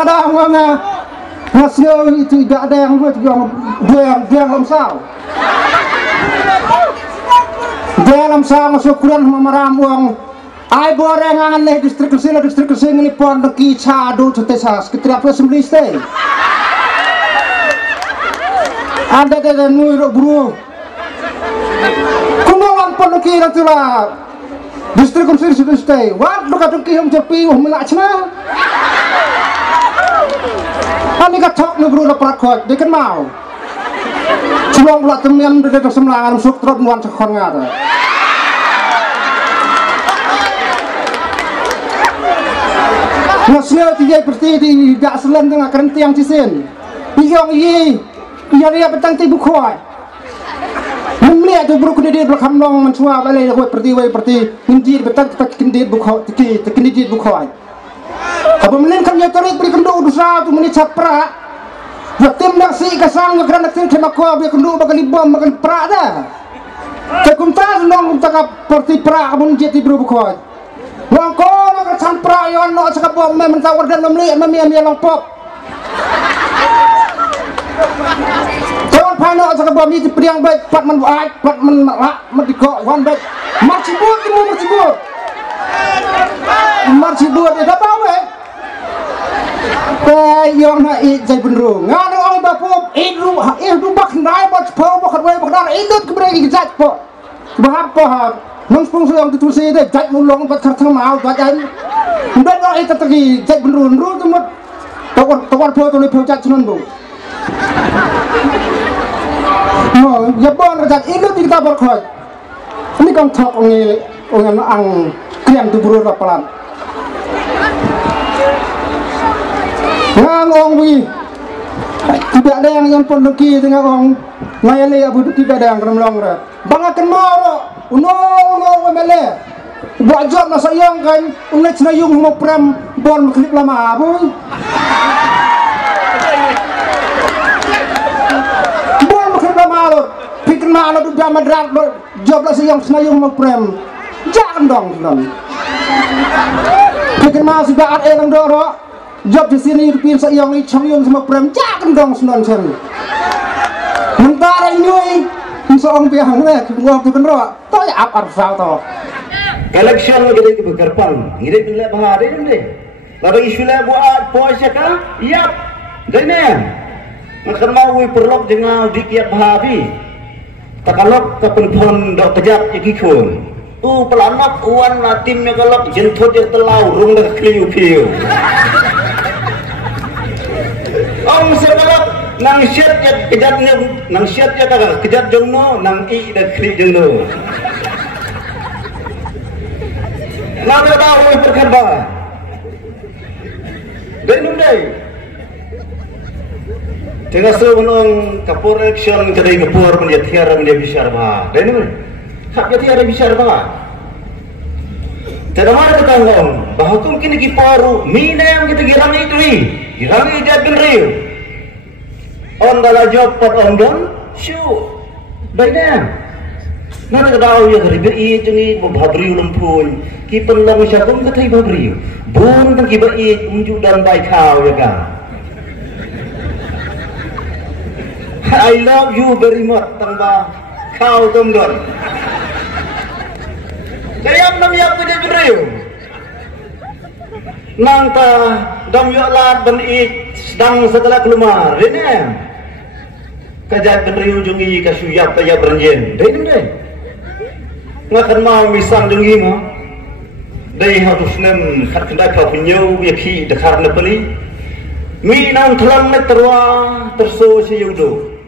kadang mana hasil itu tidak ada yang buat dia dalam sao syukuran memaram uang ai borengan leh distrik kesing ni pon ki chadu tetesas ketriap assembly stay ada ada nui bro kumawan pon ki ratula distrik kesing stay wat buka ki hom jepi melachna ani ka thok ni bro na prakot de kan mau Celong pula temian dari kesemlangan suk trop nuan sekon ngata. Nasnya tiga perti tidak selan tengah kerenti yang cisin. Iyong iya dia petang tibu kuat. Memlihat tu buruk dia belakang nong mencua balai kuat perti injil betang tak kendit bukuat kendit bukuat. Apa melinkan ya tarik beri kenduk dosa tu menit capra. Tim nasi kasang kerana tim kemakwa dia kenduk bakal bom bakal prak dah. Kekuntas nong tak perti prak mun jeti bro bukuat. Wang ko nak sampra yon nak cakap bom mentawar dan memlihat mami lompok. Jangan panik cakap bom ni priang baik pat men baik pat men mak mediko wan baik. Marcibut dia apa weh? Yang nak jai benrung. Nganu oi bapu idu bak nai bak pau bak wei bak dar idut kebregi jat po. Bahap nong spung yang ditusi deh jat mulong bak kertang mau bak ai. Ndan oi tetegi jai benrung ru tumut. Tawar po tu le po jat sunun bu. No, ya bon jat idut kita berkhoi. Ini kong thok ngi orang ang kriam tu buru rapalan. Ngong wi tidak ada yang pondoki dengan orang mayale abu tidak ada yang keremlong ra bang akan mau uno mele buat job na sayang kan unet senayung mo pram bon klip lama abu bon klip lama lo pikir mana tu jam madrat job la sayang senayung mo pram jangan dong pikir mana sudah ada yang doro job di sini pin sayang ni changyong sama prem jangan dong senon sen mentara ini seorang pihak ni waktu kan roh to ya apa sal to election gede ke berpan gede bila bahari ni lalu isu le buat puasa ka yap dene makan mau perlok dengan dikiat bahabi takalok kepenpon dok kejap ikikun pelanok uan natim megalok jentut yang telau rung dah kliu piu Om sekalak nang syat ya kejatnya nang syat ya kagak kejat jongno nang i dan kri jongno. Nabi tahu berkata. Denum dai. Tengah sebelum kapur election kedai kapur menjadi tiara menjadi besar bah. Denum. Hak jadi tiara besar bah. Tidak mana tukang bahwa tu mungkin kiparu mina yang kita girang itu ni. Girang ini dia genril. On dalam job pot on don, show. Baiknya. Nana tahu ya hari beri jengi babri lempun. Kipen long syakung katai babri. Bun tang kiberi unjuk dan baik kau ya kan. I love you very much tang ba kau tom don. Kayam nam yak punya beriu. Nang ta dam yo lat ben ik sedang setelah keluar. Ini kajat beriu jungi kasuyap kaya berenjen. Dai dai. Ngakan mau misang jungi mo. Dai harus nem khat kendai kau punya ya ki dekar ne beli. Mi nang thalang ne terwa terso si yudo.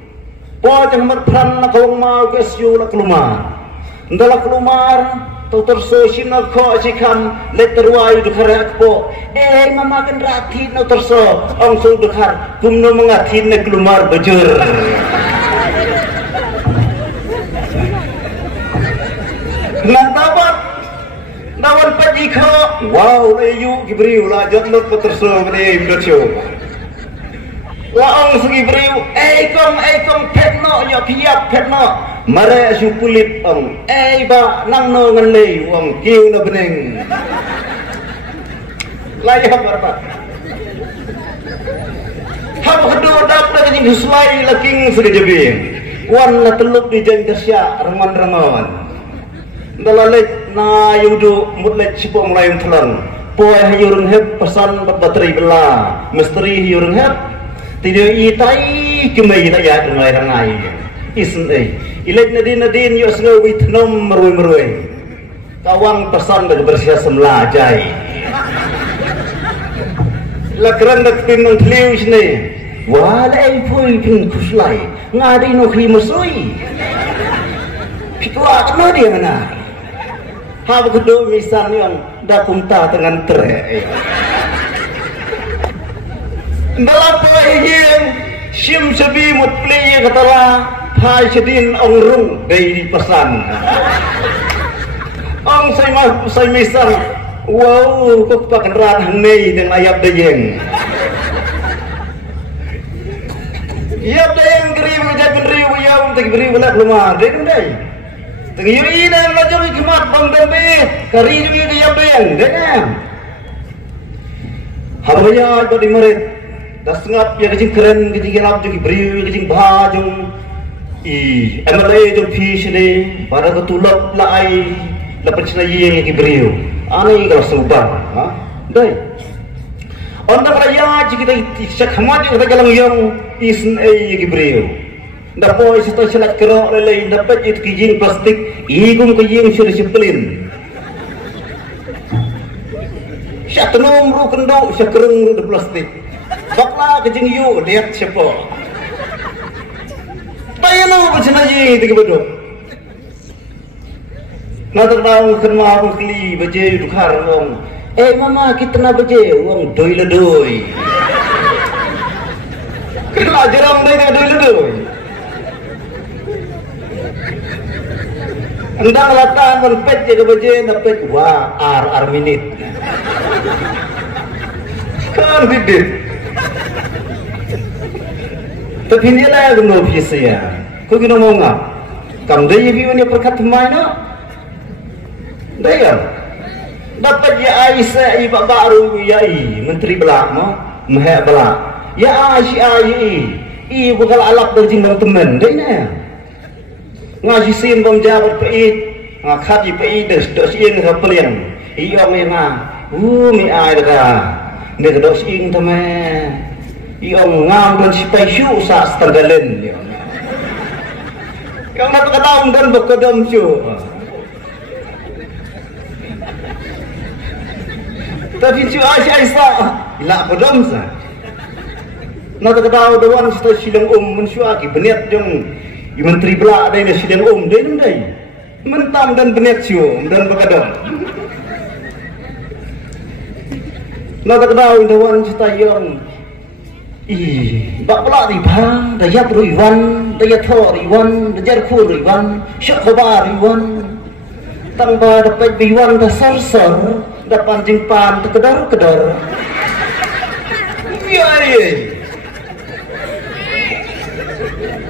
Po jang mat pran na kau mau ke siu la keluar. Ndala keluar Tutur sosin ako sikan letterway dukar po. Mama kan ratin no terso ang so dukar kumno mengatin na kelumar bejur. Nantabat nawan pajiko. Wow layu gibriu la jotlot po terso bani bidotyo. Laong sugi gibriu kom petno yo piap petno. Mare asu kulit ang ba nang no ngalay ang kiw na bening layang berapa Hab kedua dak dak jing selai laking segejebing. Wan la teluk di jen kesya rangan-rangan. Dalalek na yudu mutlet sipo mulai telang. Poe hayurung heb pesan bateri bela. Misteri hayurung heb. Tidak itai kemai tak ya rangai. Isen ilek nadin yo sengaw itnom merui. Kawang pesan dak bersia semlajai. Lakran dak pinung tliu sini. Walai pui pin kuslai ngadi no khi masui. Pitua kena dia mana? Hab kedua misal yang dak kunta dengan tre. Dalam yang sim sebi mutli katala hai sedin ongrung dari pesan. Ong saya misal wow kok pakai ran nei dengan ayat dayeng. Iya dayeng geri bekerja beri uyam tak beri belak lemah deh deh. Tengiri dan belajar hikmat bang dambe kari juga dia dayeng deh. Habanya ada di merit. Das ngap ya kecing keren kecing gelap juga beri kecing bajung. MLA jom fish ni pada ketulap lai dapat cina yang beri. Ani kalau subah, deh. Onda kerja jika kita sekhamat kita jalan yang isen yang beri. Dapat itu selat kerok lelai dapat itu kijing plastik, igum kijing sudah sepelin. Syaknum ru kenduk, syakrung ru plastik. Bakla kijing yu lihat siapa. Tayanu bercina je tiga betul. Nanti tahu kenal keli baje dukar orang. Mama kita nak baje orang doi ledoi. Kenal jeram doi ledoi. Endang latan berpet je baje dapat wah ar minit. Kan bibit. Tapi ni lah yang guna biasa. Kau kena mau ngap? Kamu dah jadi ni perkat main no? Dah ya. Dapat ya Aisyah ibu baru ya menteri belak mo, mahal belak. Ya Aisyah ibu kalau alap berjing dengan teman, dah ni. Ngaji sim bom jawab peit, ngakat peit dos ing kapelian. Iyo memang, mi ai dah. Ni dos ing teman. Iyo ngam dan spesial sa setenggalan dia. Yang nak kedam dan berkedam cu. Tapi cu Aisyah la kedam sa. Nak kedam dewan sta sidang mensyuaki beniat jeng menteri belak dai sidang dai. Mentam dan beniat cu dan berkedam. Nak kedam dewan sta yang bak pelak riban, daya riban, daya thor riban, daya kur riban, syok khobar riban. Tanpa dapat riban dah sar, dapat jingpan kedar. Biar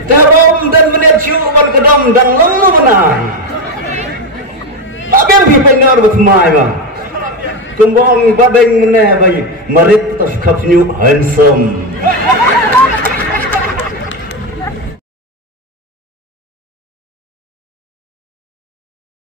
Tabom dan meniat syuban kedam dan lalu menai. Tapi yang dipengar bersemai bang. Kembang badeng meneh bayi, merit tas kapsnyu handsome.